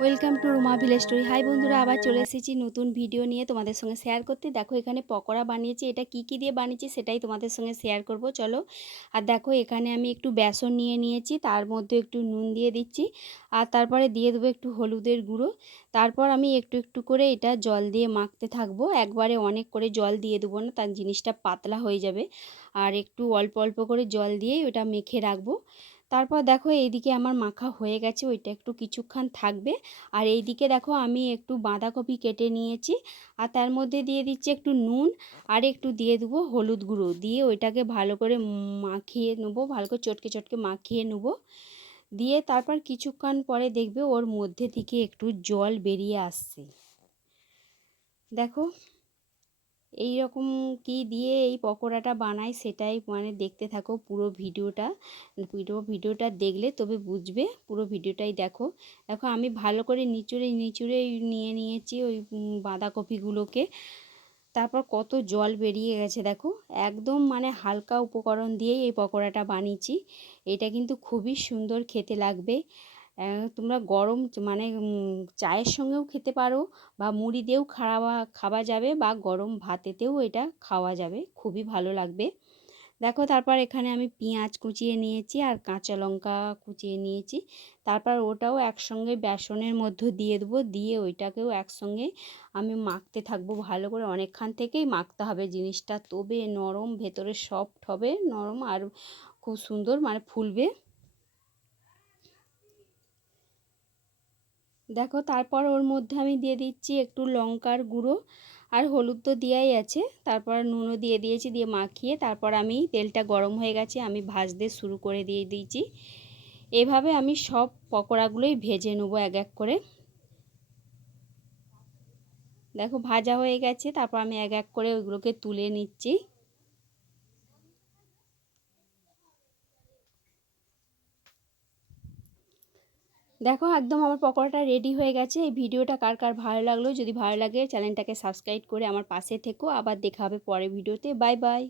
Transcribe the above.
Welcome to Ruma village story hi বন্ধুরা, আবার চলে এসেছি নতুন ভিডিও নিয়ে তোমাদের সঙ্গে শেয়ার করতে। দেখো, এখানে পকোড়া বানিয়েছি। এটা কি কি দিয়ে বানিয়েছি সেটাই তোমাদের সঙ্গে শেয়ার করব। চলো, আর দেখো, এখানে আমি একটু বেসন নিয়ে নিয়েছি। তার মধ্যে একটু নুন দিয়ে দিচ্ছি। আর তারপরে দিয়ে দেবো একটু হলুদের গুঁড়ো। তারপর আমি একটু একটু করে এটা জল দিয়ে মাখতে থাকব। একবারে অনেক করে জল দিয়ে দেবো না, তার জিনিসটা পাতলা হয়ে যাবে। আর একটু অল্প অল্প করে জল দিয়েই ওটা মেখে রাখব। তারপর দেখো এইদিকে আমার মাখা হয়ে গেছে, ওইটা একটু কিছুক্ষণ থাকবে। আর এইদিকে দেখো আমি একটু বাঁধাকপি কেটে নিয়েছি, আর তার মধ্যে দিয়ে দিচ্ছি একটু নুন, আর একটু দিয়ে দেবো হলুদ গুঁড়ো। দিয়ে ওইটাকে ভালো করে মাখিয়ে নেব, ভালো করে চটকে চটকে মাখিয়ে নেব। দিয়ে তারপর কিছুক্ষণ পরে দেখবে ওর মধ্যে থেকে একটু জল বেরিয়ে আসছে। দেখো এই রকম কি দিয়ে এই পকোড়াটা বানাই সেটাই মানে দেখতে থাকো পুরো ভিডিওটা। পুরো ভিডিওটা দেখলে তবে বুঝবে, পুরো ভিডিওটাই দেখো। দেখো আমি ভালো করে নিচুড়ে নিচুড়ে নিয়ে নিয়েছি ওই বাঁধাকপিগুলোকে। তারপর কত জল বেরিয়ে গেছে দেখো। একদম মানে হালকা উপকরণ দিয়েই এই পকোড়াটা বানিয়েছি। এটা কিন্তু খুবই সুন্দর খেতে লাগবে। তোমরা গরম মানে চায়ের সঙ্গেও খেতে পারো বা মুড়ি দিয়েও খাওয়া খাওয়া যাবে বা গরম ভাতেতেও এটা খাওয়া যাবে। খুবই ভালো লাগবে। দেখো, তারপর এখানে আমি পেঁয়াজ কুচিয়ে নিয়েছি আর কাঁচা লঙ্কা কুচিয়ে নিয়েছি। তারপর ওটাও একসঙ্গে বেসনের মধ্যে দিয়ে দেবো, দিয়ে ওইটাকেও একসঙ্গে আমি মাখতে থাকব ভালো করে। অনেকক্ষণ থেকেই মাখতে হবে জিনিসটা। তবে নরম, ভেতরে সফট হবে, নরম আর খুব সুন্দর মানে ফুলবে। দেখো, তারপর ওর মধ্যে আমি দিয়ে দিচ্ছি একটু লঙ্কার গুঁড়ো আর হলুদ তো দেওয়াই আছে। তারপর নুনও দিয়ে দিয়েছি, দিয়ে মাখিয়ে তারপর আমি তেলটা গরম হয়ে গেছে, আমি ভাজতে শুরু করে দিয়ে দিয়েছি। এভাবে আমি সব পকোড়াগুলোই ভেজে নেব এক এক করে। দেখো, ভাজা হয়ে গেছে, তারপর আমি এক এক করে ওইগুলোকে তুলে নিচ্ছি। দেখো একদম আমার পকোড়াটা রেডি হয়ে গেছে। এই ভিডিওটা কার কার ভালো লাগল যদি ভালো লাগে চ্যানেলটাকে সাবস্ক্রাইব করে আমার পাশে থেকো। আবার দেখা হবে পরের ভিডিওতে। Bye by